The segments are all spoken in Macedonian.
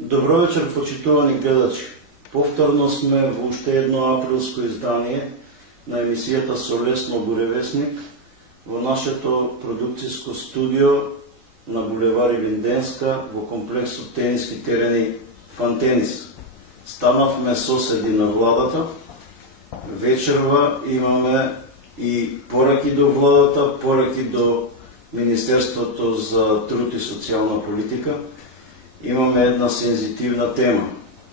Добро вечер, почитувани гледачи. Повторно сме во уште едно априлско издание на емисијата Со лесно буревесник во нашето продукцијско студио на булевари Винденска во комплексот тениски терени Фантенис. Станавме соседи на владата. Вечерва имаме и пораки до владата, пораки до Министерството за труд и социјална политика. Имаме една сензитивна тема.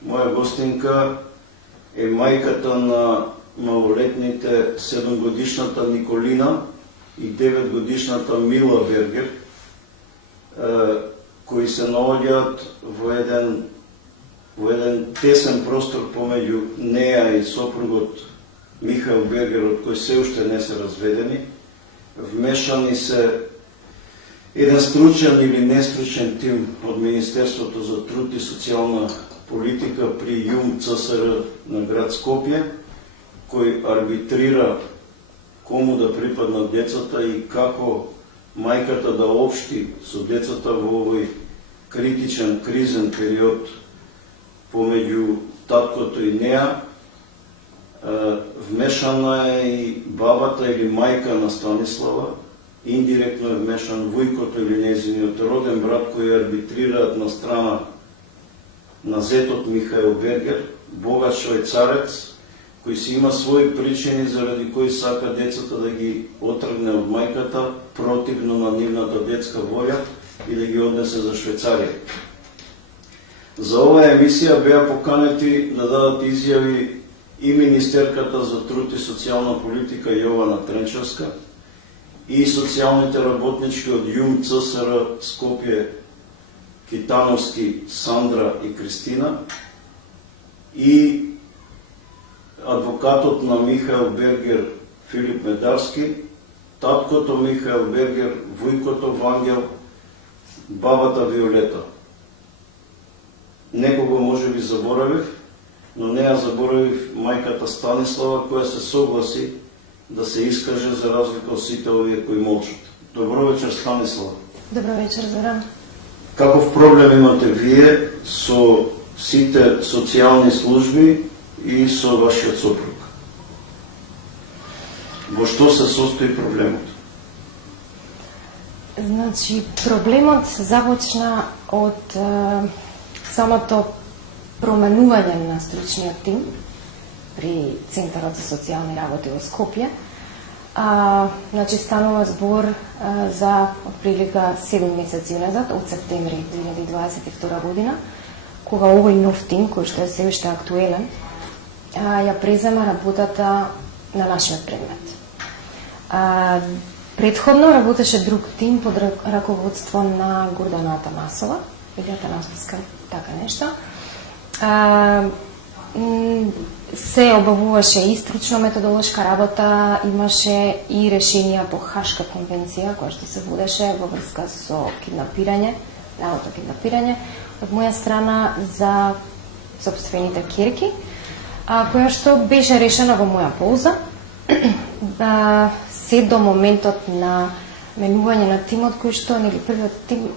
Моја гостинка е мајката на малолетните 7-годишната Николина и 9-годишната Мила Бергер, кои се наоѓаат во еден тесен простор помеѓу неа и сопругот Михаел Бергер, од кој се уште не се разведени. Вмешани се еден стручен или нестручен тим од Министерството за труд и социјална политика при ЈУМ ЦСР на град Скопје, кој арбитрира кому да припаднат децата и како мајката да општи со децата во овој критичен, кризен период помеѓу таткото и неа. Вмешана е и бабата или мајка на Станислава, индиректно е вмешан вујкото или нејзиниот роден брат, кои арбитрираат на страна на зетот Михаел Бергер, богат швајцарец, кој си има своји причини заради кои сака децата да ги отргне од мајката противно на нивната детска волја и да ги однесе за Швајцарија. За оваа емисија беа поканети да дадат изјави и Министерката за труд и социјална политика Јована Тренчевска, и социјалните работнички од ЈУМ ЦСР Скопје Китановски Сандра и Кристина, и адвокатот на Михаел Бергер Филип Медарски, таткото Михаел Бергер, вујкото Вангел, бабата Виолета. Некого може би заборавив, но не ја заборавив мајката Станислава, која се согласи да се искаже за разлика од сите овие кои молчат. Добро вечер, Станислава. Добро вечер, Зоран. Каков проблем имате вие со сите социјални служби и со вашиот сопруг? Во што се состои проблемот? Значи, проблемот започна од самото променување на стручниот тим при Центарот за социјални работи во Скопје. Значи, станува збор за отприлика 7 месеци назад, од септември 2022 година, кога овој нов тим, кој што е се уште актуелен, ја презема работата на нашиот предмет. Предходно работеше друг тим под раководство на Гордана Атанасова, или Атанасовска, така нешто. Се обавуваше и стручно-методолошка работа, имаше и решенија по Хашка конвенција, која што се водеше во врска со киднапирање, аутокиднапирање, од моја страна за сопствените ќерки, која што беше решена во моја полза, се до моментот на менување на тимот, кој што, нели, првиот тим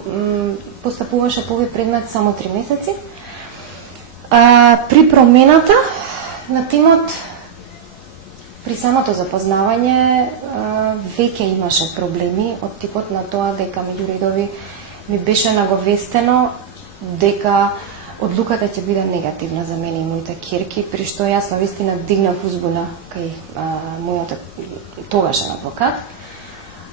постапуваше по овој предмет само 3 месеци. При промената на тимот, при самото запознавање, веќе имаше проблеми од типот на тоа дека меѓу редови ми беше наговестено дека одлуката ќе биде негативна за мене и моите ќерки, при што јас навистина дигнав узбуна кај мојот тогашен адвокат.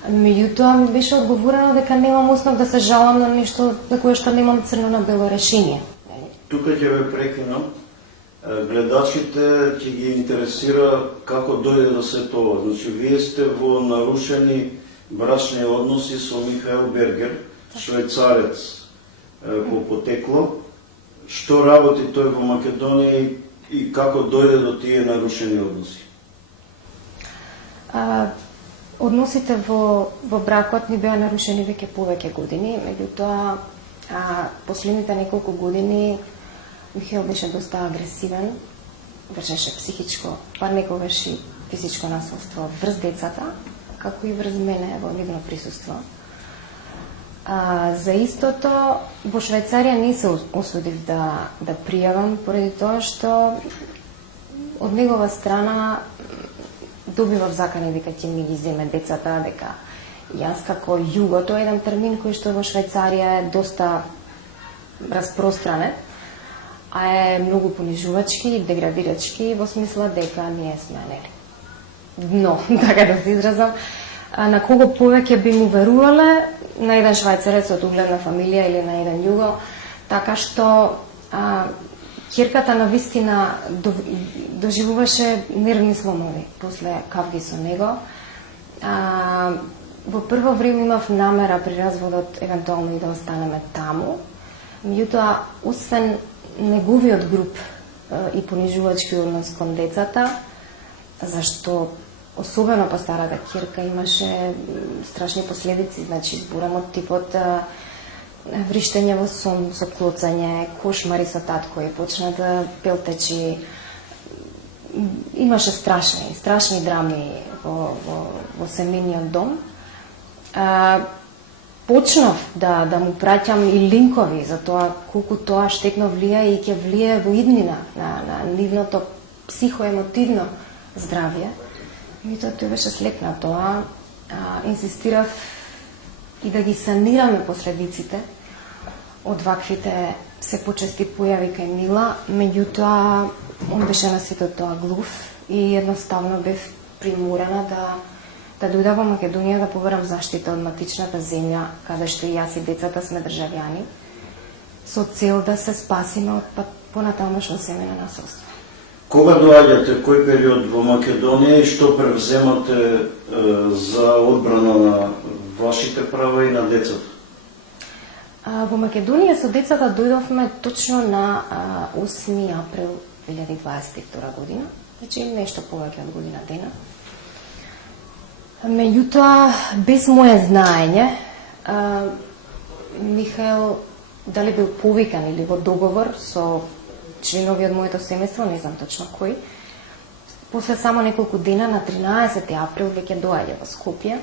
Меѓутоа ми беше одговорено дека немам основ да се жалам на нешто за кое што немам црно на бело решение. Тука ќе ве прекинам. Гледачите ќе ги интересира како дојде до се тоа. Значи, вие сте во нарушени брачни односи со Михаел Бергер, швајцарец по потекло. Што работи тој во Македонија и како дојде до тие нарушени односи? Односите во бракот ни беа нарушени веќе повеќе години, меѓутоа последните неколку години Михаел беше доста агресивен, вршеше психичко, па некогаш и физичко насилство врз децата, како и врз мене во нивно присуство. За истото, во Швајцарија не се осудив да пријавам, поради тоа што од негова страна добивав закани дека ќе ми ги земе децата, дека јас како југо, тоа е еден термин кој што во Швајцарија е доста распространет, а е многу понижувачки и деградирачки во смисла дека ние сме нели дно, така да се изразам, на кого повеќе би му верувале, на еден швајцарец од угледна фамилија или на еден југо, така што ќерката на вистина доживуваше нервни сломови после кавги со него. Во прво време имав намера при разводот евентуално и да останеме таму, меѓутоа, освен неговиот груп и понижувачки однос кон децата, зашто особено по старата ќерка имаше страшни последици, значи зборамот типот вриштење во сон со клоцање, кошмари со татко и почна да пелтечи. Имаше страшни драми во семејниот дом. Почнав да му праќам и линкови за тоа колку тоа штетно влијае и ќе влијае во иднина на нивното психоемотивно здравје. И тој беше слеп на тоа. Инсистирав и да ги санираме последиците од ваквите се почести појави кај Мила, меѓутоа он беше на сето тоа глув и едноставно бев приморена да дојдам во Македонија да побарам заштита од матичната земја, каде што и јас и децата сме државјани, со цел да се спасиме од понатамошно семејно насилство. Кога доаѓате, кој период во Македонија и што превземате за одбрана на вашите права и на децата? Во Македонија со децата дојдовме точно на 8 април 2022 година, значи нешто повеќе од година дена. Меѓутоа, без моје знаење, Михаел дали бил повикан или во договор со членови од моето семејство, не знам точно кој. После само неколку дена, на 13 април, веќе доаѓа во Скопје.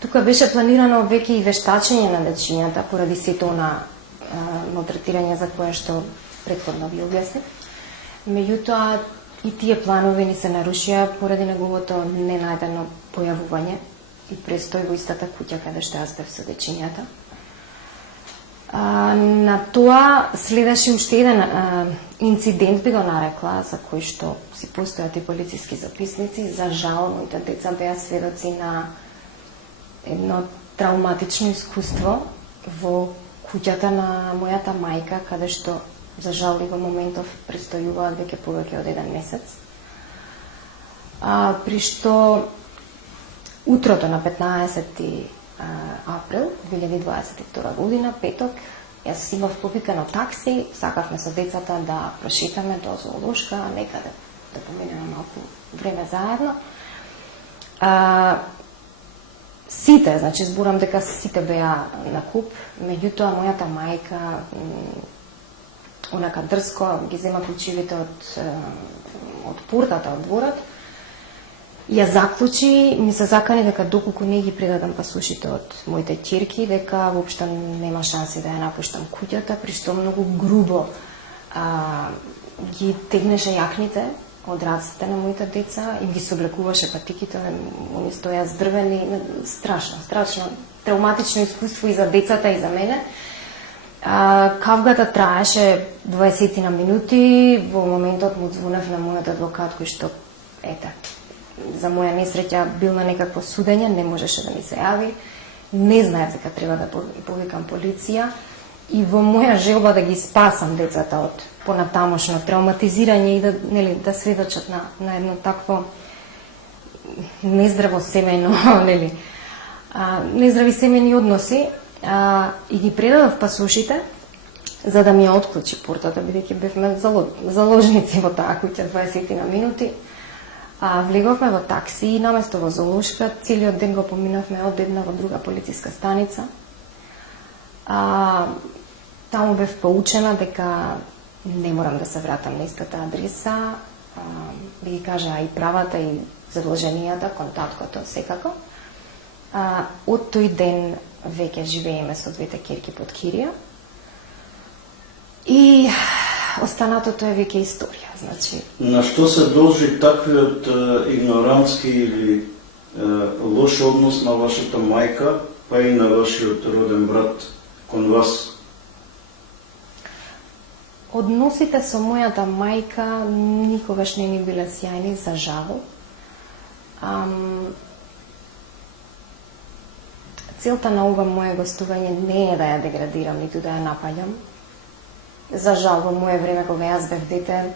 Тука беше планирано веќе и вештачење на дечињата поради сето на малтретирање за кое што претходно ви објаснив. Меѓутоа, и тие планови ни се нарушија поради неговото ненајдено појавување и престој во истата куќа каде што јас бев со дечињата. На тоа следеше уште еден инцидент, би го нарекла, за кој што си постојат и полициски записници. За жал, моите деца беа сведоци на едно травматично искуство во куќата на мојата мајка, каде што за жал и во моментов престојуваат веќе повеќе од 1 месец. При што утрото на 15 април 2022 година, петок, јас имав повикано такси, сакавме со децата да прошетаме до зоолошка, некаде да поминеме малку време заедно. Сите, значи зборам дека сите беа на куп, меѓутоа мојата мајка онака дрско ги зема ключивите од портата, од дворот, ја заклучи, ми се закани дека доколку не ги предадам пасушите од моите ќерки, дека воопшто нема шанси да ја напуштам куќата, при што многу грубо ги тегнеше јакните од раците на моите деца и ги соблекуваше патиките, они стоја здрвени, страшно, травматично искуство и за децата и за мене. Кавгата траеше 20 на минути, во моментот му звонев на мојот адвокат кој што, за моја несреќа бил на некакво судење, не можеше да ми се јави, не знаев дека треба да повикам полиција и во моја желба да ги спасам децата од понатамошно травматизирање и да сведочат на едно такво нездраво семејно, нездрави семејни односи, и ги предадов пасушите за да ми ја отклучи портата, бидејќи бевме заложници во таа куќа 20 на минути. Влеговме во такси и наместо во зоолошка, целиот ден го поминавме од една во друга полициска станица. Таму бев поучена дека не морам да се вратам на истата адреса, би ги кажа и правата и задолженијата кон таткото секако. Од тој ден веќе живееме со двете ќерки под кирија. И останатото е веќе историја, значи. На што се должи таквиот игнорантски или лош однос на вашата мајка, па и на вашиот роден брат кон вас? Односите со мојата мајка никогаш не ни биле сјајни, за жал. Целта на ова мое гостување не е да ја деградирам, ниту да ја напаѓам. За жал, во моје време, кога јас бев дете,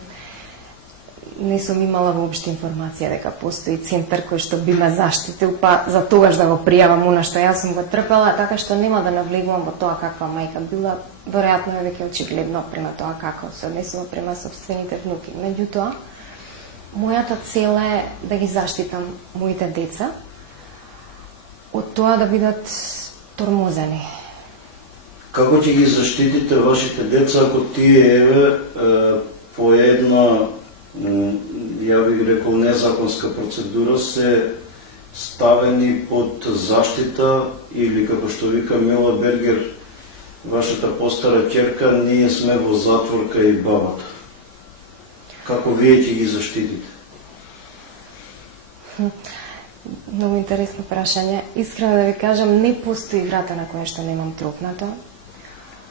не сум имала воопшто информација дека постои центар кој што би ме заштитил, па за тогаш да го пријавам она што јас сум го трпела, така што нема да навлегувам во тоа каква мајка била. Веројатно е веќе очигледно према тоа како се однесува према сопствените внуки. Меѓутоа, мојата цел е да ги заштитам моите деца од тоа да бидат тормозени. Како ќе ги заштитите вашите деца ако тие по една, ја бих рекол, незаконска процедура се ставени под заштита или, како што вика Мила Бергер, вашата постара ќерка, ние сме во затворка и бабата. Како вие ќе ги заштитите? Многу интересно прашање. Искрено да ви кажам, не постои врата на која што немам тропнато.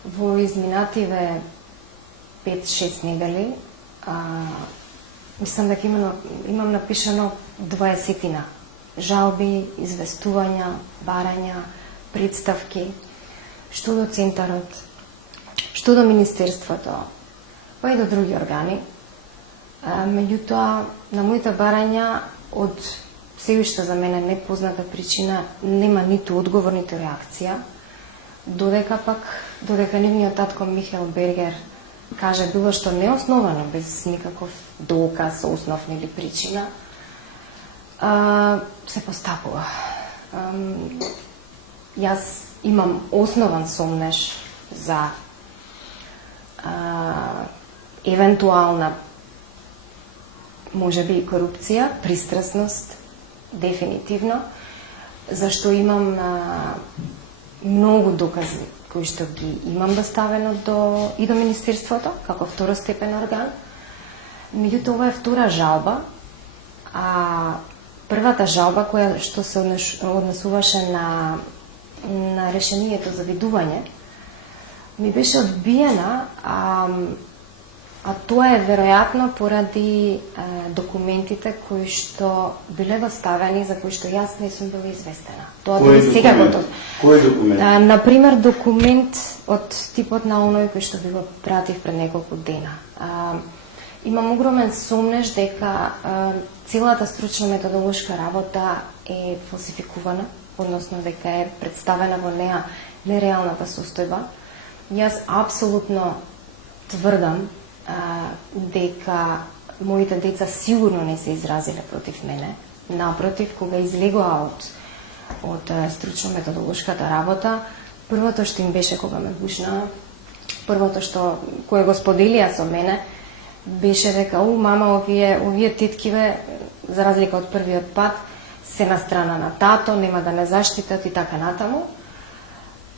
Во изминативе 5-6 недели, мислам дека имам напишано 20 жалби, известувања, барања, представки, што до центарот, што до Министерството, па и до други органи. Меѓутоа, на моите барања од се уште за мене непозната причина нема ниту одговор, ниту реакција, додека нивниот татко Михаел Бергер каже било што неосновано, без никаков доказ, основна или причина, се постапува. Јас имам основан сомнеж за евентуална можеби корупција, пристрасност, дефинитивно, зашто имам многу докази кои што ги имам доставено и до Министерството, како второстепен орган. Меѓутоа, ова е втора жалба, а првата жалба која што се однесуваше на решението за видување, ми беше одбиена, а тоа е веројатно поради документите кои што биле доставени, за кои што јас не сум била известена. Тоа дали сега готов. Кој документ? Например, документ од типот на оној кој што ви го пратив пред неколку дена. Имам огромен сомнеж дека целата стручно-методолошка работа е фалсификувана, односно дека е представена во неа нереалната состојба. Јас апсолутно тврдам дека моите деца сигурно не се изразиле против мене. Напротив, кога излегоа од стручно-методолошката работа, првото што им беше кога ме бушнаа, првото што кое го споделија со мене, беше дека мама, овие теткиве, за разлика од првиот пат, се на страна на тато, нема да не заштитат и така натаму.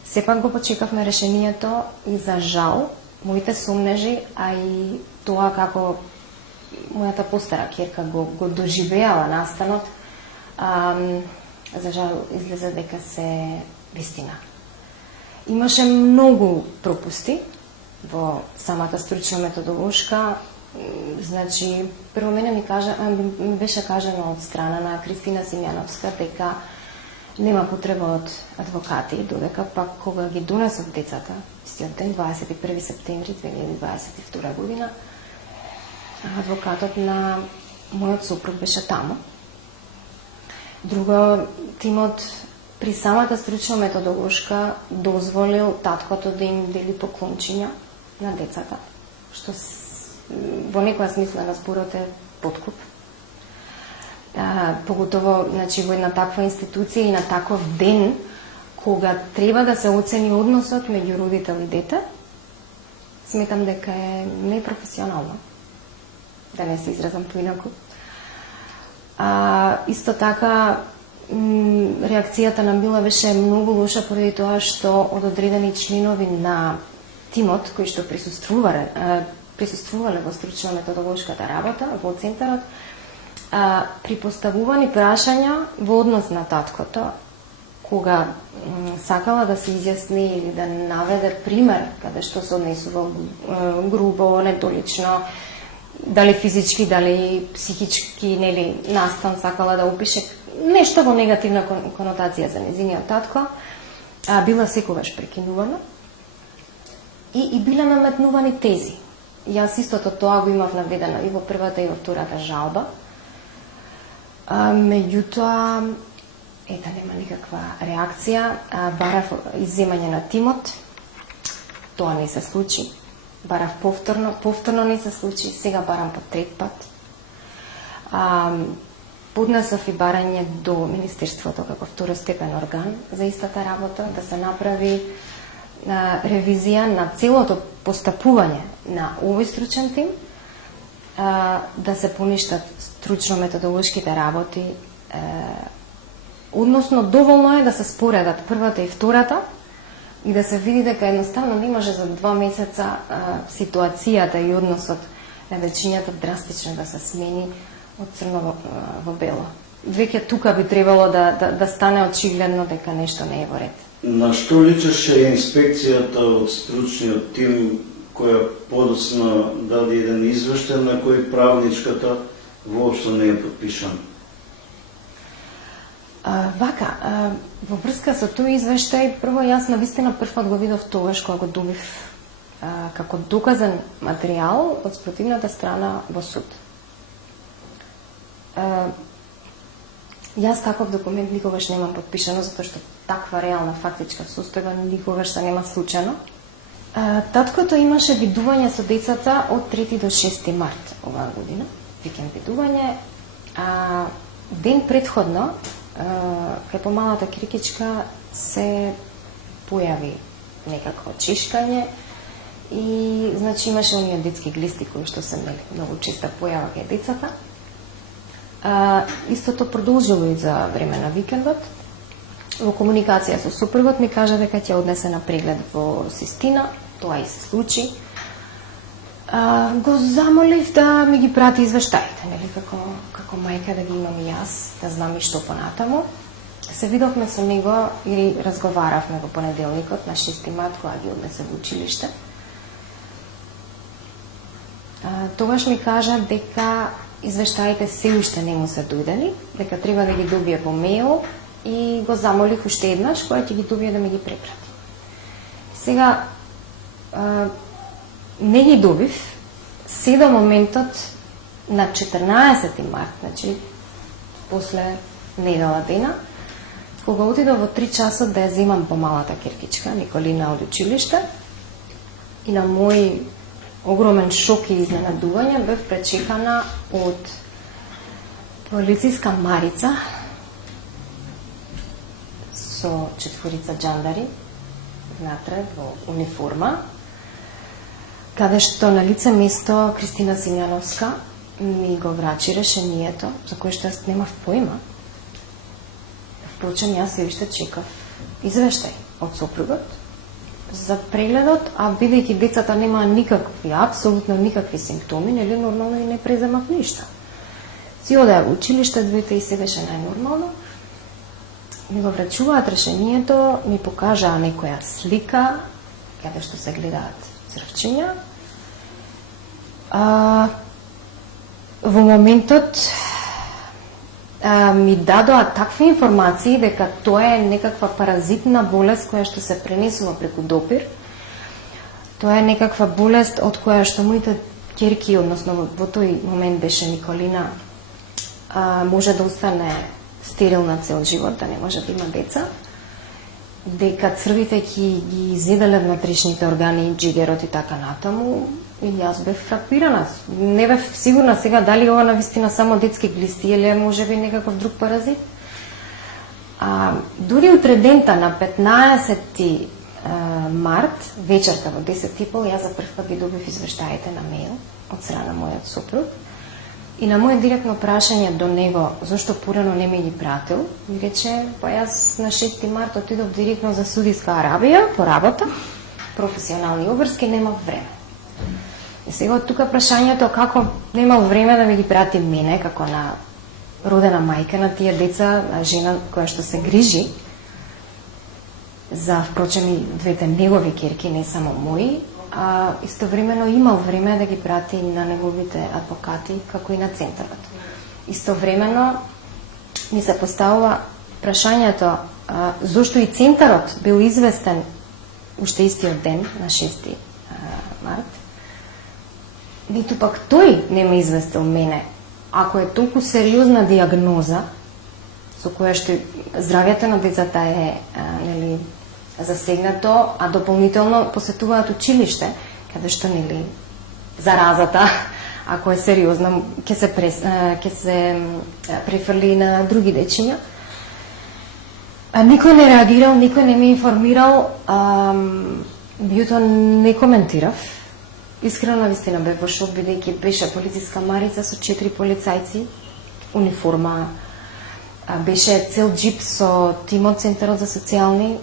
Сепак го почекавме решението и за жал, моите сомнежи, а и тоа како мојата постара ќерка го доживеала настанот, за жал излезе дека се вистина. Имаше многу пропусти во самата стручно-методолошка. Значи, прво мене ми беше кажано од страна на Кристина Симјановска дека нема потреба од адвокати, додека пак кога ги донесов децата, истиот ден, 21 септември 2022 година, адвокатот на мојот сопруг беше таму. Друго, тимот при самата стручно-методолошка дозволил таткото да им дели поклончиња на децата, што во некоја смисла на зборот е подкуп. Поготово, значи, во една таква институција и на таков ден, кога треба да се оцени односот меѓу родител и дете, сметам дека е непрофесионално, да не се изразам поинаку. Исто така, реакцијата на Мила беше многу лоша поради тоа што од одредени членови на тимот кои што присуствувале во стручно-методолошката работа во центарот, при поставувани прашања во однос на таткото, кога сакала да се изјасни или да наведе пример каде што се однесува грубо, недолично, дали физички, дали психички, нели, настан сакала да опише нешто во негативна конотација за нејзиниот татко, била секогаш прекинувана и биле наметнувани тези. Јас истото тоа го имав наведено и во првата и во втората жалба. Меѓутоа, нема никаква реакција, барав изземање на тимот, тоа не се случи. Барав повторно не се случи, сега барам по трет пат. Поднесов и барање до Министерството како второстепен орган за истата работа, да се направи ревизија на целото постапување на овој стручен тим, да се поништат стручно-методолошките работи, односно доволно е да се споредат првата и втората и да се види дека едноставно не може за 2 месеца ситуацијата и односот на вечињата драстично да се смени од црно во бело. Веќе тука би требало да стане очигледно дека нешто не е во ред. На што личеше инспекцијата од стручниот тим која подоцна даде еден извештај на кој правничката воопшто не е подпишана? Во врска со тој извештај, прво јас навистина првпат го видов тогаш кога го добив како доказен материјал од спротивната страна во суд. Јас таков документ никогаш немам подпишано, затоа што таква реална фактичка состојба никогаш се нема случајно. Таткото имаше видување со децата од 3 до 6 март оваа година, викенд видување. Ден предходно, кај помалата Киркичка се појави некакво чешкање и значи имаше оние детски глисти кои што се многу често појава кај децата. Истото продолжило и за време на викендот. Во комуникација со супругот ми кажа дека ќе однесе на преглед во Систина, тоа и се случи. Го замолив да ми ги прати извештаите, нели, како мајка да ги имам и јас, да знам и што понатаму. Се видовме со него и разговаравме во понеделникот на 6 март кога ги однесе во училиште. Тогаш ми кажа дека извештаите се уште не му се дојдени, дека треба да ги добие по мејл и го замолив уште еднаш кога ќе ги добие да ми ги препрати. Сега не ги добив, се до моментот на 14 март, значи после недела дена, кога отидов во 3 часот да ја земам помалата Киркичка, Николина од училиште, и на мој огромен шок и изненадување бев пречекана од полициска марица со 4 джандари внатре во униформа, каде што на лице место Кристина Симјановска ми го врачи решението, за кое што јас немав поима. Впрочем, јас се уште чекав извештај од сопругот за прегледот, а бидејќи децата немаа никакви, апсолутно никакви симптоми, нели нормално и не преземав ништо. Си одеа во училиште, двете и се беше најнормално. Ми го врачуваат решението, ми покажаа некоја слика, каде што се гледаат црвчиња. Во моментот ми дадоа такви информации дека тоа е некаква паразитна болест која што се пренесува преку допир. Тоа е некаква болест од која што моите ќерки, односно во тој момент беше Николина, може да остане стерилна цел живот, да не може да има деца, дека црвите ги изеделе внатрешните органи, джигерот и така натаму, и јас бев фрапирана. Не бев сигурна сега дали ова навистина само детски глисти или може би некаков друг паразит. Дури утредента на 15 март, вечерта во 10:30, јас за прв пат ги добив извештаите на мејл од страна на мојот сопруг. И на моje директно прашање до него зашто порано не ми ги пратил, ми рече, па јас на 6 март отидов директно за Саудиска Арабија по работа, професионални обврски, немав време. И сега од тука прашањето како немал време да ми ги прати мене, како на родена мајка на тие деца, жена која што се грижи за, впрочем, и двете негови керки, не само мои, а истовремено имал време да ги прати на неговите адвокати, како и на центарот. Истовремено ми се поставува прашањето зошто и центарот бил известен уште истиот ден, на 6 март, ниту пак тој не ме известил мене. Ако е толку сериозна диагноза, со која што здравјето на децата е нели, засегнато, а дополнително посетуваат училиште, каде што нели заразата, ако е сериозна, ќе се префрли на други дечиња. Никој не реагирал, никој не ме информирал, меѓутоа не коментирав. Искрено навистина бев во шок, бидејќи беше полициска марица со 4 полицајци, униформа, беше цел джип со тимот Центарот за социјални,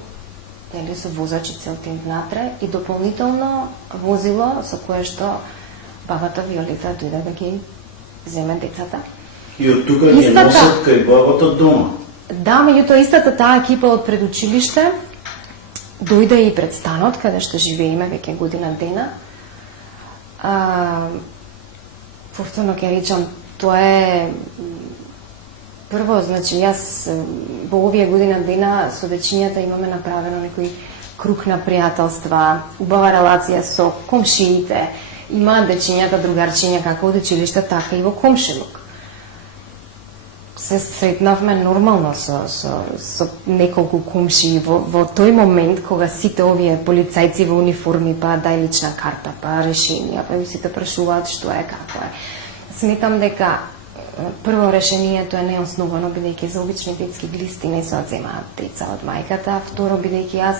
или со возачи цел тим внатре, и дополнително возило со кое што бабата Виолета дојде да ги земе децата. И од тука ги носат кај бабата дома. Да, меѓутоа истата таа екипа од предучилиште дојде и пред станот, каде што живееме веќе година дена. Повторно ќе речам, тоа е прво, значи јас во овие година дена со дечињата имаме направено некој круг на пријателства, убава релација со комшиите, имаат дечињата другарчиња како од училиште, така и во комшилук. Се сретнавме нормално со неколку комшии во тој момент кога сите овие полицајци во униформи, па дај лична карта, па решенија, па и сите прашуваат што е, како е. Сметам дека прво решението е неосновано, бидејќи за обични детски глисти не се одземаат деца од мајката, второ бидејќи јас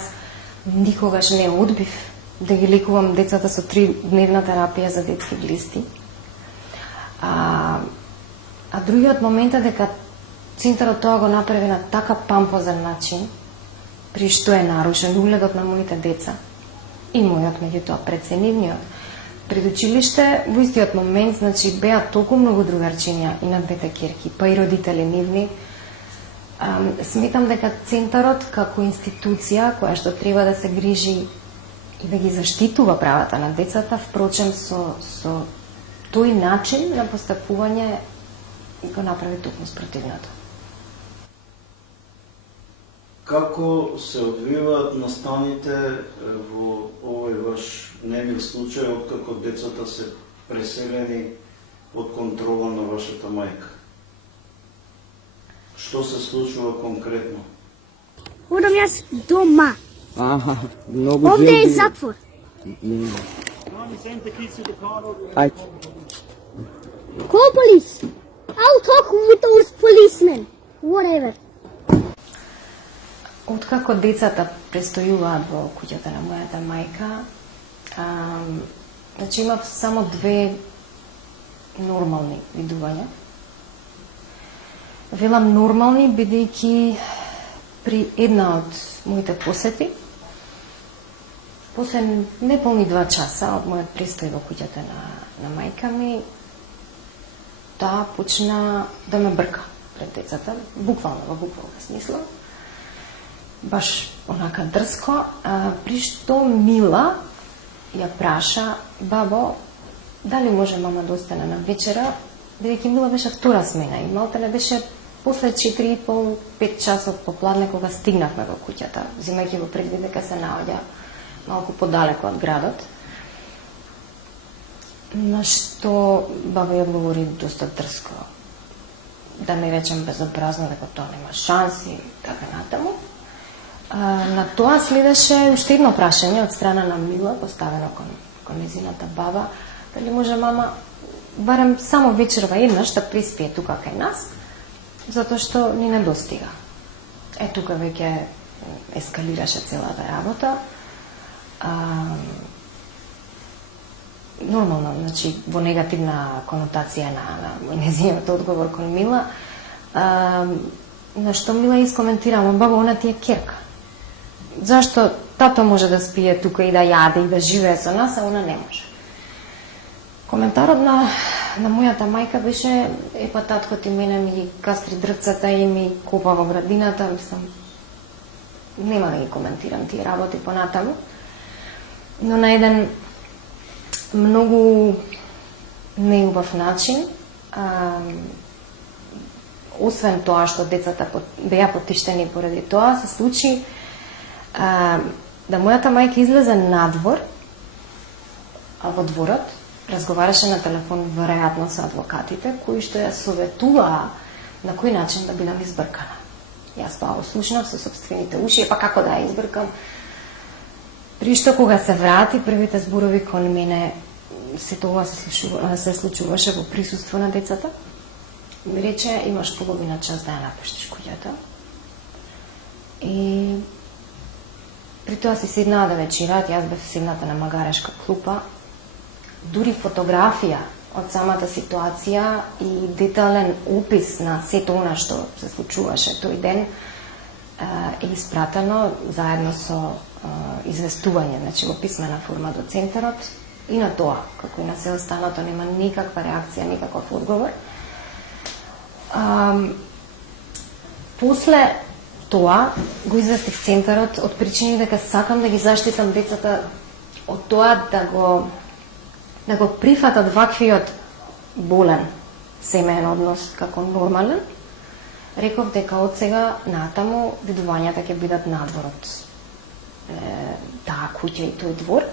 никогаш не одбив да ги лекувам децата со 3-дневна терапија за детски глисти. А другиот момент е дека Центарот тоа го направи на така пампозен начин, при што е нарушен угледот на моите деца и мојот, меѓутоа преценивниот. Пред училиште, во истиот момент, значи, беа толку многу другарчиња и на двете керки, па и родители нивни. Сметам дека Центарот, како институција, која што треба да се грижи и да ги заштитува правата на децата, впрочем, со тој начин на постапување го направи токму спротивното. Како се одвиваат настаните во овој ваш немил случај, откако децата се преселени од контрола на вашата мајка? Што се случува конкретно? Одам јас дома. Многу Овде е жени. затвор. Ајде. Call police. I'll talk with those policemen. Whatever. Откако децата престојуваат во куќата на мојата мајка, значи имав само 2 нормални видувања. Велам нормални, бидејќи при една од моите посети, после неполни 2 часа од мојот престој во куќата на мајка ми, таа почна да ме брка пред децата, буквално, во буквална смисла. Баш онака дрско, при што Мила ја праша: бабо, дали може мама да остане на вечера, бидејќи Мила беше втора смена и малте не беше после 4,5-5 часот попладне кога стигнавме во куќата, земајќи во предвид дека се наоѓа малку подалеку од градот. На што баба ја одговори доста дрско, да не речем безобразно, дека тоа нема шанси, така натаму. На тоа следеше уште едно прашање од страна на Мила, поставено кон незината баба, дали може мама барем само вечерва еднаш да приспие тука кај нас, затоа што ни недостига. Тука веќе ескалираше целата работа. нормално, значи во негативна конотација на незиниот одговор кон Мила, на што Мила искоментира: баба, она ти е керка. Зашто тато може да спие тука и да јаде и да живее со нас, а она не може? Коментарот на мојата мајка беше: епа татко ти мене ми ги кастри дрцата и ми копа во градината, мислам, нема да ги коментирам тие работи понатаму. Но на еден многу неубав начин, освен тоа што децата беа потиштени поради тоа, се случи да мојата мајка излезе надвор, во дворот, разговараше на телефон веројатно со адвокатите, кои што ја советуваа на кој начин да бидам избркана. Јас тоа ослушнав со собствените уши, па како да ја избркам. При што кога се врати, првите зборови кон мене, се тоа се случуваше во присуство на децата, ми рече: имаш половина час да ја напуштиш куќата. И при тоа си седнаа да вечерат, јас бев седната на магарешка клупа. Дури фотографија од самата ситуација и детален опис на сето она што се случуваше тој ден е испратено заедно со известување, значи во писмена форма до центарот, и на тоа, како и на се останато, нема никаква реакција, никаков одговор. После тоа го известив центарот од причини дека сакам да ги заштитам децата од тоа да го прифатат ваквиот болен семеен однос како нормален. Реков дека од сега натаму видувањата ќе бидат надворот таа куќа и тој двор.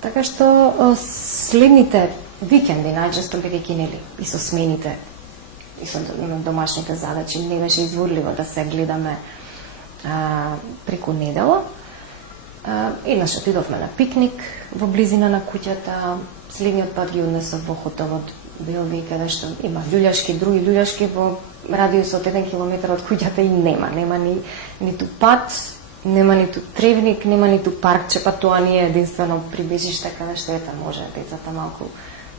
Така што следните викенди, најчесто бидејќи нели и со смените и со домашните задачи, не беше изводливо да се гледаме преку недела. Еднаш отидовме на пикник во близина на куќата, следниот пат ги однесов во хотелот Белви, каде што има љуѓашки, други љуѓашки, во радиус од 1 километар од куќата и нема ниту пат, нема ниту тревник, нема ниту паркче, па тоа не е единствено прибежиште каде што ета може децата малку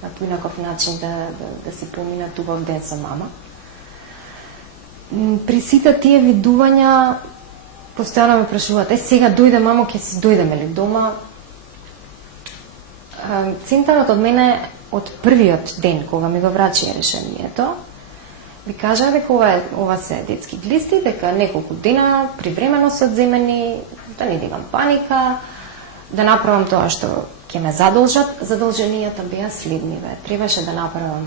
на поинаков начин да се поминат убав ден со мама. При сите тие видувања постојано ме прашуваат: сега дојде мамо, ќе си дојдеме ли дома? Центарот од мене од првиот ден кога ми го врачи решението, ми кажа дека ова се детски глисти, дека неколку дена привремено се одземени, да не имам паника, да направам тоа што ќе ме задолжат. Задолженијата беа следниве: требаше да направам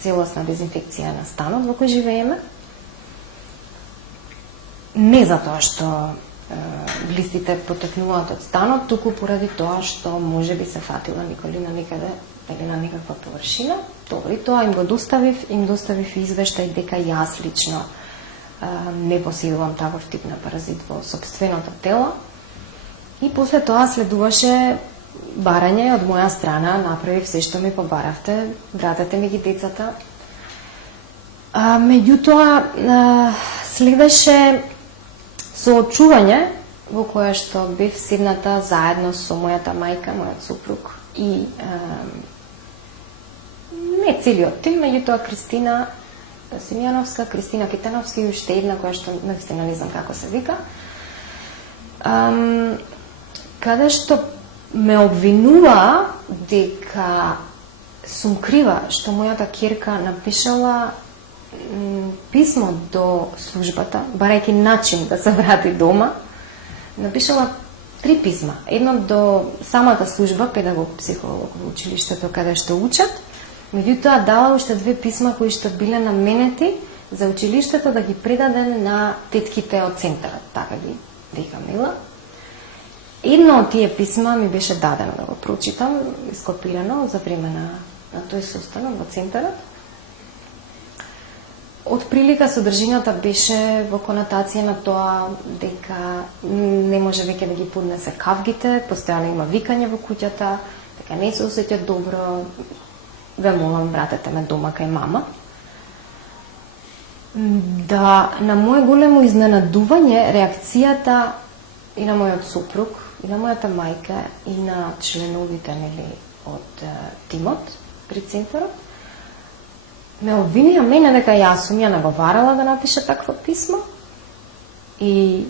целосна дезинфекција на станот во кој живееме. Не затоа што глистите потекнуваат од станот, туку поради тоа што може би се фатила Николина некаде или на некаква површина. Добро, и тоа им доставив извештај дека јас лично не поседувам таков тип на паразит во сопственото тело. И после тоа следуваше барање од моја страна, направив се што ми побаравте, вратете ми ги децата. Меѓутоа следеше соочување во кое што бев седната заедно со мојата мајка, мојот супруг и не целиот тим, меѓутоа Кристина Симјановска, Кристина Китановска и уште една која што наистина не знам како се вика, каде што ме обвинува дека сум крива што мојата ќерка напишала писмо до службата, барајќи начин да се врати дома. Напишала 3 писма. Едно до самата служба, педагог-психолог во училиштето каде што учат, меѓутоа дала уште 2 писма кои што биле наменети за училиштето да ги предаде на тетките од центарот, така ги вика Мила. Едно од тие писма ми беше дадено да го прочитам, ископирано за време на тој состанок во центарот. Од прилика содржината беше во конотација на тоа дека не може веќе да ги поднесе кавгите, постојано има викање во куќата, дека не се осеќа добро, ве молам, вратете ме дома кај мама. Да, на моје големо изненадување, реакцијата и на мојот супруг, и на мојата мајка, и на членовите, нели, од тимот при центарот, ме обвинија мене дека јас сум ја наговарала да напише такво писмо и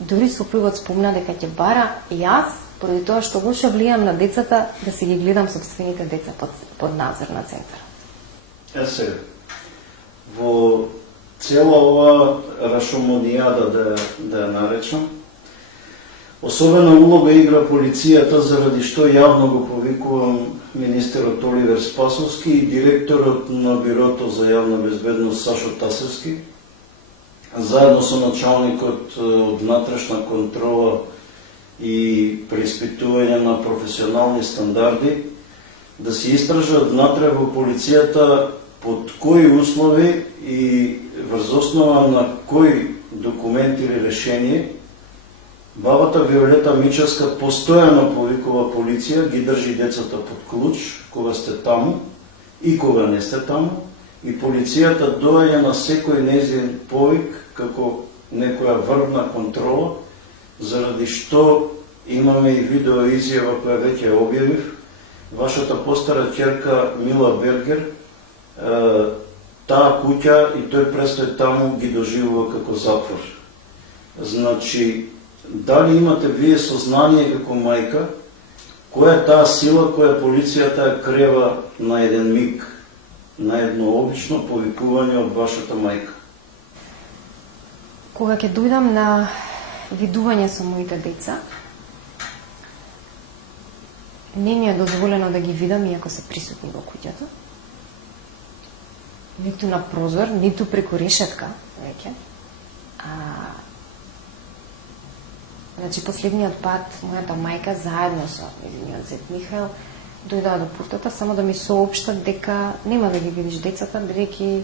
дури сопругот спомна дека ќе бара јас, поради тоа што лошо влијам на децата, да си ги гледам собствените деца под надзор на центарот. Сега, во цела ова рашомонијада да ја наречам, особена улога игра полицијата, заради што јавно го повикувам министерот Оливер Спасовски и директорот на Бирото за јавна безбедност Сашо Тасевски, заедно со началникот од внатрешна контрола и преиспитување на професионални стандарди, да се истражат внатре во полицијата под кои услови и врз основа на кои документи или решение бабата Виолета Мичевска постојано повикува полиција, ги држи децата под клуч кога сте таму и кога не сте таму, и полицијата доаѓа на секој нејзин повик како некоја врвна контрола, заради што имаме и видео изјава која веќе ја објавив. Вашата постара ќерка Мила Бергер, таа куќа и тој престој таму ги доживува како затвор. Значи, дали имате вие сознание како мајка, која е таа сила која полицијата ја крева на еден миг, на едно обично повикување од вашата мајка? Кога ќе дојдам на видување со моите деца, не ми е дозволено да ги видам иако се присутни во куќата. Ниту на прозор, ниту преку решетка, веќе. Значи, последниот пат, мојата мајка заедно со незиниот зет Михаел дојдаа до портата само да ми соопштат дека нема да ги видиш децата, бидејќи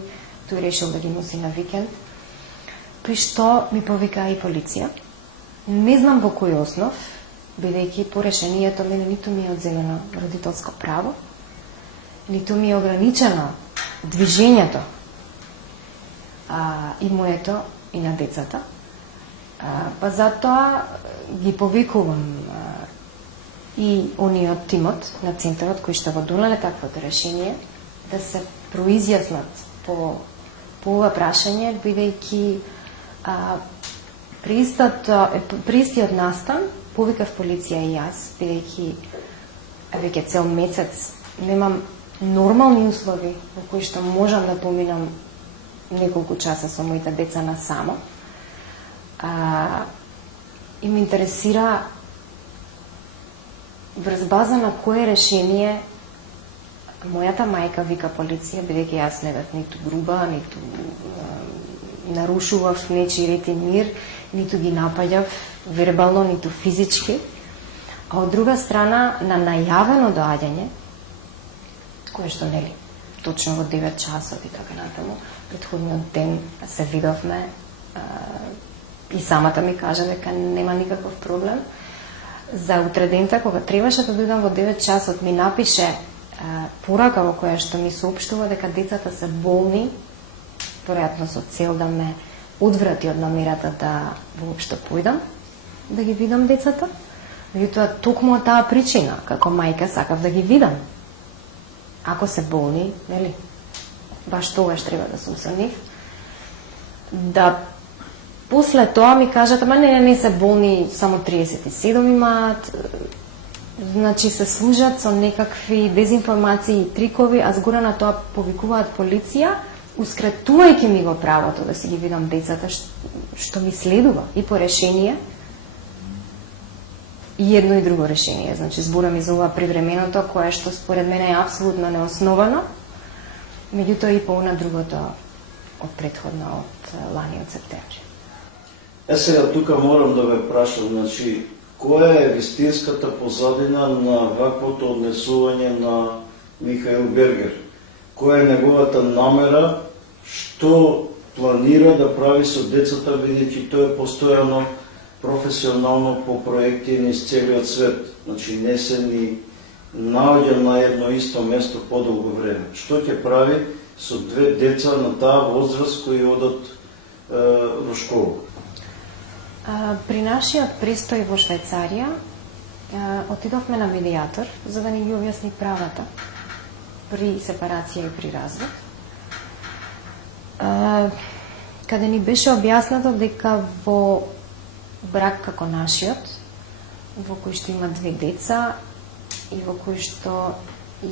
тој решил да ги носи на викенд. При што ми повика и полиција. Не знам во кој основ, бидејќи по решението мене ниту ми е одземено родителско право, ниту ми е ограничено движењето и моето и на децата. Па затоа ги повикувам и ониот тимот на центарот кој што го донеле таквото решение да се произјаснат по ова прашање, бидејќи при истиот настан повикав полиција и јас, бидејќи веќе цел месец немам нормални услови во кои што можам да поминам неколку часа со моите деца насамо. И ме интересира врз база на кое решение мојата мајка вика полиција, бидејќи јас не бев ниту груба, ниту нарушував нечи ред и мир, ниту ги напаѓав вербално, ниту физички. А од друга страна, на најавено доаѓање, кое што нели, точно во 9 часот и така натаму, претходниот ден се видовме, и самата ми кажа дека нема никаков проблем. За утредента, кога требаше да дојдам во 9 часот, ми напише порака во која што ми соопштува дека децата се болни, веројатно со цел да ме одврати од намерата да воопшто појдам, да ги видам децата. Меѓутоа, токму од таа причина, како мајка, сакав да ги видам. Ако се болни, нели, баш тогаш треба да сум со нив. Да после тоа ми кажат, ама не се болни, само 37 имаат, значи се служат со некакви дезинформации и трикови, а згора на тоа повикуваат полиција, ускратувајќи ми го правото да си ги видам децата, што ми следува и по решение, и едно и друго решение. Значи, зборам и за ова привременото, кое што според мене е апсолутно неосновано, меѓутоа и по она другото од претходно, од лани, од септември. Сега тука морам да ве прашам, значи, која е вистинската позадина на ваквото однесување на Михаил Бергер? Која е неговата намера, што планира да прави со децата, бидејќи тој е постојано професионално по проекти низ целиот свет. Значи, не се ни наоѓа на едно исто место подолго време. Што ќе прави со две деца на таа возраст кои одат во школа? При нашиот престој во Швајцарија, отидовме на медиатор за да ни ги објасни правата при сепарација и при развод. Каде ни беше објаснато дека во брак како нашиот, во кој што има 2 деца и во кој што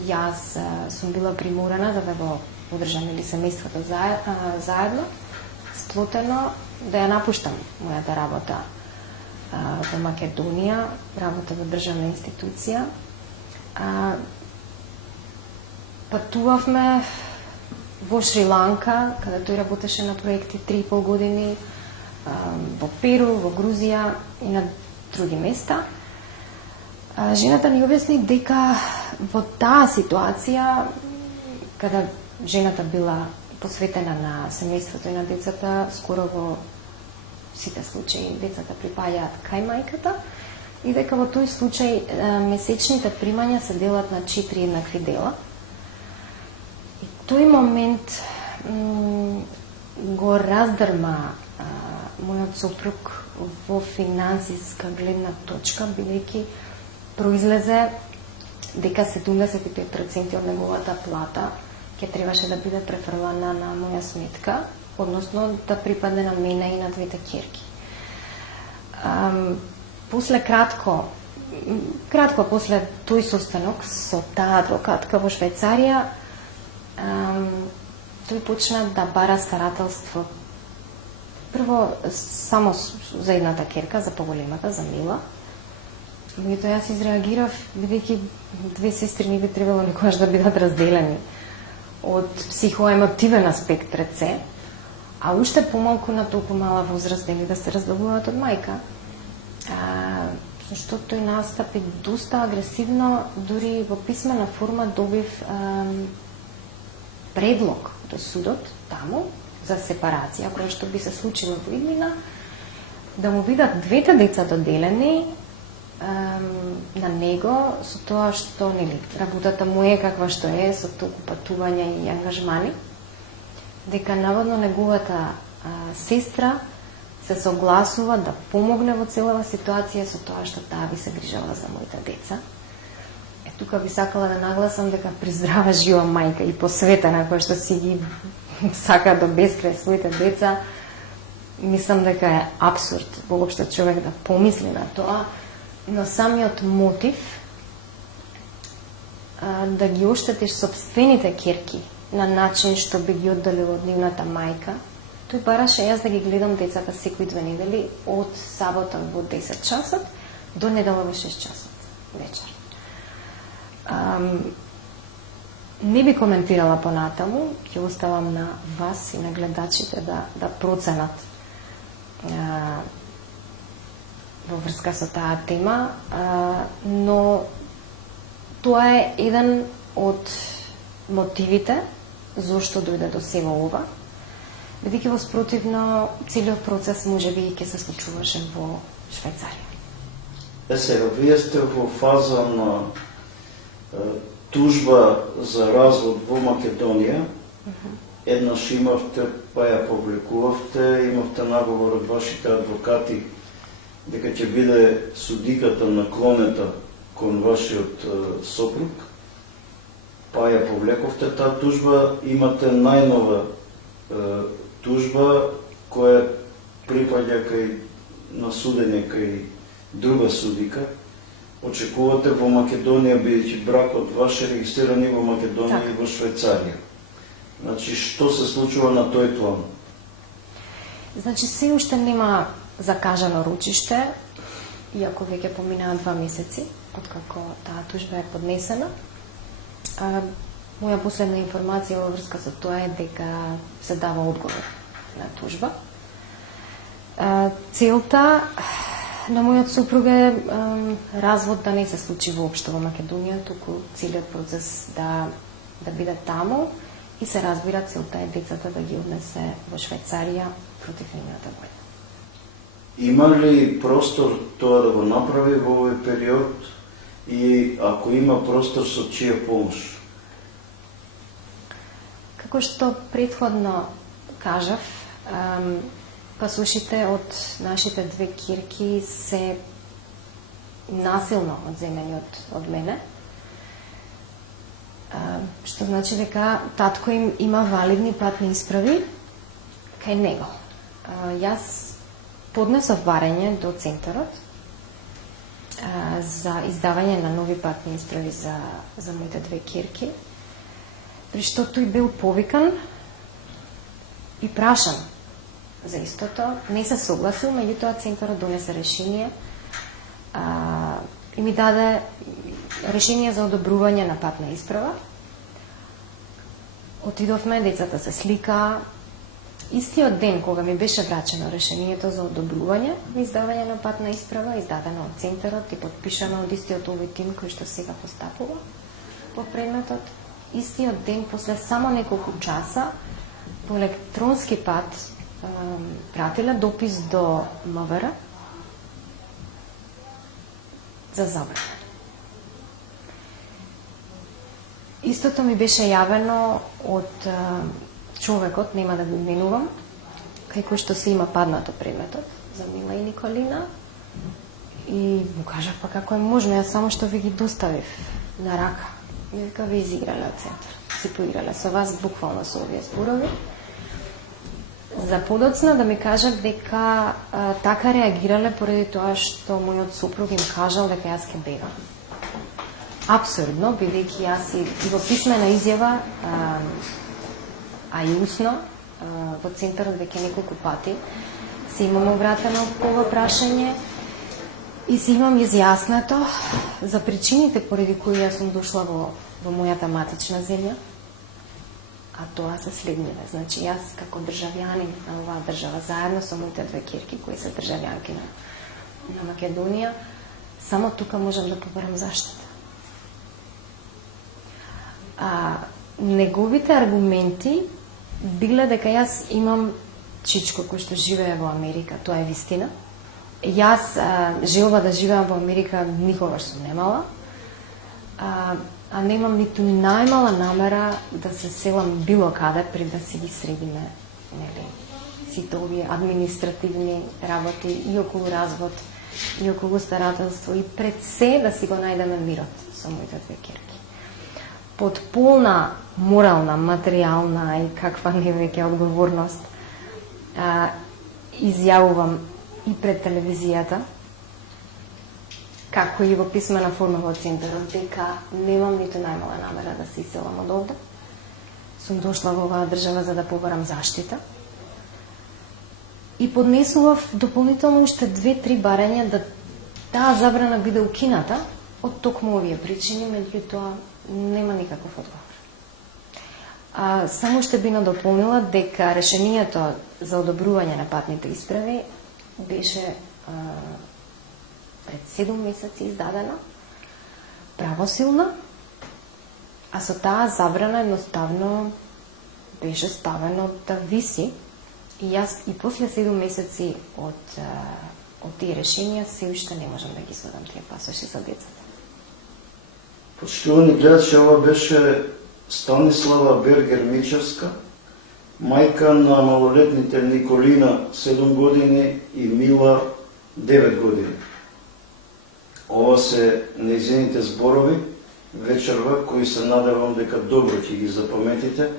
јас сум била приморана за да го одржам или семејството заедно, сплотено, да ја напуштам мојата работа во Македонија, работа во државна институција. Патувавме во Шри-Ланка, каде тој работеше на проекти 3,5 години, во Перу, во Грузија и на други места. Жената ни објасни дека во таа ситуација, каде жената била посветена на семејството и на децата, скоро во сите случаи децата припаѓаат кај мајката и дека во тој случај месечните примања се делат на 4 еднакви дела. И тој момент го раздрма мојот сопруг во финансиска гледна точка, бидејќи произлезе дека 75% од неговата плата ќе требаше да биде префрлана на моја сметка, односно да припадне на мене и на 2 ќерки. После кратко после тој состанок со таа адвокатка во Швајцарија, тој почна да бара старателство. Прво само за едната ќерка, за поголемата, за Мила. Меѓутоа јас изреагирав, бидејќи 2 сестри не би требало никогаш да бидат разделени од психоемотивен аспект пред се, а уште помалку на толку мала возраст да се раздвојуваат од мајка. Зашто тој настапи доста агресивно, дури во писмена форма добив предлог до судот таму за сепарација, која што би се случила во иднина, да му бидат 2 деца доделени на него со тоа што работата му е каква што е, со толку патувања и ангажмани, дека наводно неговата сестра се согласува да помогне во целава ситуација со тоа што таа би се грижала за моите деца. Тука би сакала да нагласам дека при здрава жива мајка и посветена која што си ги сака до бескрај своите деца, мислам дека е апсурд воопшто човек да помисли на тоа, но самиот мотив да ги оштетиш собствените ќерки на начин што би ги оддалил од нивната мајка, тој бараше јас да ги гледам децата секои 2 недели од сабота во 10 часот до недела во 6 часот вечер. Не би коментирала понатаму, ќе оставам на вас и на гледачите да проценат во врска со таа тема, но тоа е еден од мотивите зошто дојде до сега ова, бидејќи во спротивно целиот процес можеби ќе се случуваше во Швајцарија. Сега, вие сте во фаза на тужба за развод во Македонија. Еднаш имавте, па ја публикувавте, имавте наговор од вашите адвокати дека ќе биде судиката наклонета кон вашиот сопруг, па ја повлековте таа тужба, имате најнова тужба која припаѓа кај на судење кај друга судика. Очекувате во Македонија, бидејќи бракот ваш е регистриран и во Македонија и во Швајцарија. Значи, што се случува на тој план? Значи, се уште нема закажано ручиште, иако веќе поминаа 2 месеци откако таа тужба е поднесена. Моја последна информација во врска со тоа е дека се дава одговор на тужба. Целта на мојот супруг е развод да не се случи воопшто во Македонија, туку целиот процес да биде таму и се разбира целта е децата да ги однесе во Швајцарија против нивната воља. Има ли простор тоа да го направи во овој период и ако има простор со чија помош? Како што претходно кажав, пасошите од нашите 2 ќерки се насилно одземени од мене. Што значи дека татко им има валидни патни исправи кај него. Јас поднесов барање до центарот за издавање на нови патни исправи за моите две ќерки, при што тој бил повикан и прашан за истото. Не се согласил, меѓутоа центарот донесе решение и ми даде решение за одобрување на патна исправа. Отидовме, децата се слика. Истиот ден кога ми беше врачено решението за одобрување на издавање на патна исправа, издадено од центарот и подпишано од истиот овој тим кој што сега постапува по предметот, истиот ден, после само неколку часа, по електронски пат пратиле допис до МВР за забрана. Истото ми беше јавено од човекот, нема да го именувам, кај кој што се има паднато предметот, за Мила и Николина. И му кажав, па како е можно, јас само што ви ги доставив на рака. И вика, ви изиграле од центар, си поиграле со вас буквално со овие зборови. За подоцна да ми кажат дека така реагирале поради тоа што мојот сопруг им кажал дека јас ке бегам. Абсурдно, бидејќи јас и во писмена изјава, а и усно, во центарот веќе неколку пати се имам обратено по ова прашање и се имам изјаснето за причините поради кои јас сум дошла во мојата матична земја, а тоа се следниве. Значи, јас како државјанин на оваа држава, заедно со моите две ќерки кои се државјанки на Македонија, само тука можам да побарам заштита. Неговите аргументи биле дека јас имам чичко кој што живее во Америка, тоа е вистина. Јас желба да живеам во Америка никогаш сум немала, а немам ниту најмала намера да се селам било каде пред да си ги средиме, нели, сите овие административни работи и околу развод, и околу старателство, и пред се да си го најдеме мирот со моите две ќерки. Под полна морална, материјална и каква не веќе одговорност изјавувам и пред телевизијата, како и во писмена форма во центарот, дека немам ниту најмала намера да се иселам од овде. Сум дошла во оваа држава за да побарам заштита. И поднесував дополнително уште 2-3 барања да таа забрана биде укината од токму овие причини, меѓутоа нема никаков одговор. Само ще би надополнила дека решението за одобрување на патните исправи беше пред 7 месеци издадена, правосилна, а со таа забрана едноставно беше ставено да виси. И јас и после 7 месеци од тие решенија се уште не можам да ги сведам тие пасоши за децата. Почитувани гледачи, ова беше Станислава Бергер Мичевска, мајка на малолетните Николина 7 години и Мила 9 години. Ова се нејзините зборови вечерва кои се надевам дека добро ќе ги запаметите,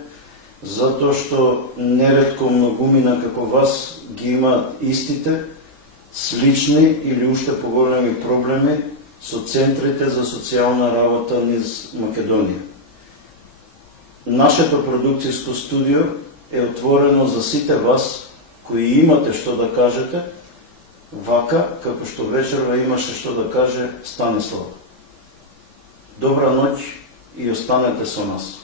затоа што неретко многумина како вас ги имаат истите, слични или уште поголеми проблеми со центрите за социјална работа низ Македонија. Нашето продукцијско студио е отворено за сите вас кои имате што да кажете, вака како што вечерва имаше што да каже Станислав. Добра ноќ и останете со нас.